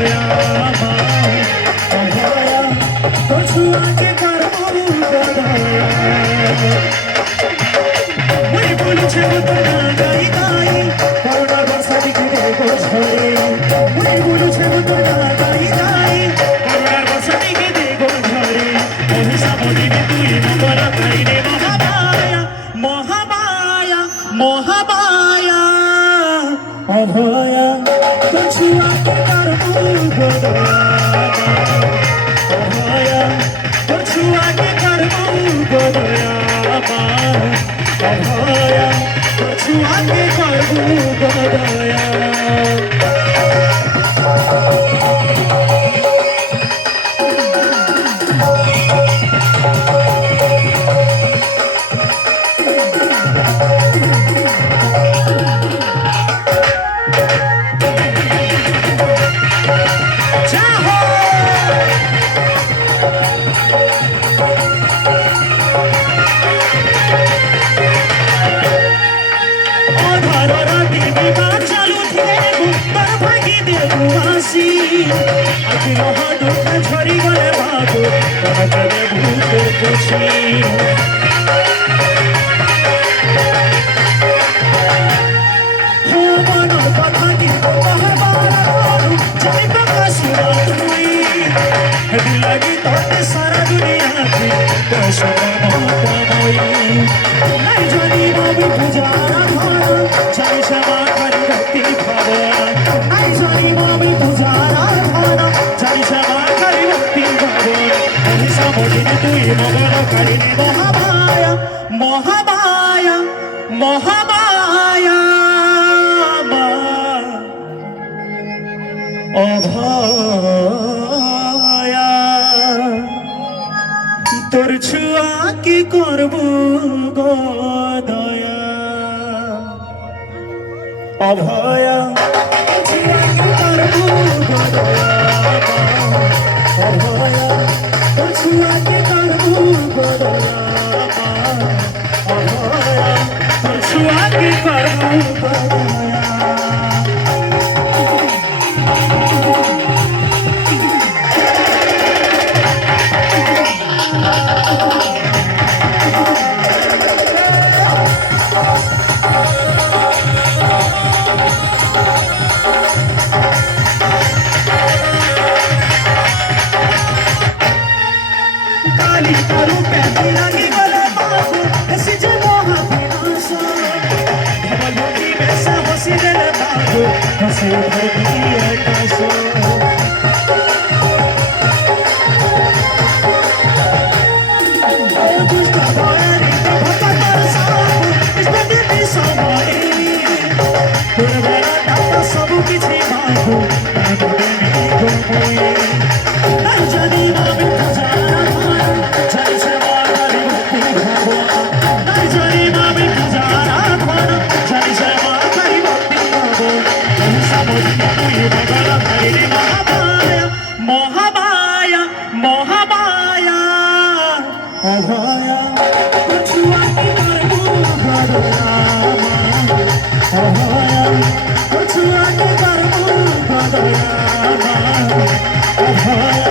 দয়া অভয়া পছুয়াকে করবো দয়া মই বলছে তোরা গাই গাই করোনা বর্ষা দিকে দেখো ঝরে মই বলছে তোরা গাই গাই করোনার বর্ষা দিকে দেখো ঝরে অভিশাপ দিবে তুই মঙ্গল করি রে মহামায়া মহামায়া মহামায়া অভয়া পছুয়াকে করবো দয়া অভয়া পছুয়াকে করবো দয়া অভয়া পছুয়াকে করবো দয়া ঝরি গলে ভাবো তোমাকে ভুলে খুশি মন কথা কিন্তু যাই প্রকাশ তুই লাগি তোতে সারা দুনিয়াতে নাই জানি বাবু পূজারা ভালো চাই সেবা করি ভক্তি ভাবো নাই জানি বাবু পূজারা ভালো চাই সেবা করি ভক্তি ভাবো অভিশাপ দিনে তুই মঙ্গল করি মহামায়া মহামায়া মহামায়া অভয়া তোর ছুয়া কি করবো গো দয়া অভয়া ছুয়া কি করবো গো দয়া অভয়া তোর ছুয়া কি করবো গো দয়া অভয়া তোর ছুয়া কি করবো গো দয়া কালী করু পেটি লাগি গলে বাবু এসে যে মহাবিনাশ ভগবতী বেশা বসি দেলে বাবু হসে ধরতি আকাশ দুষ্ট বয়ারি ভক্তর সাবু ইসবে দি সবাই তোর বেলা ডাটা সবু কিছু বাবু তাদের নি গোমই নাই জানি আমি জানা চাই সেবা করি ভক্তি ভাবো নাই জানি আমি পূজারা ভালো চাই সেবা করি ভক্তি ভাবো অভিশাপ দিনে তুই মঙ্গল করি রে মহামায়া মহামায়া মহামায়া অভয়া পছুয়া কি করবো দয়া অভয়া পছুয়া কি করবো দয়া অভয়া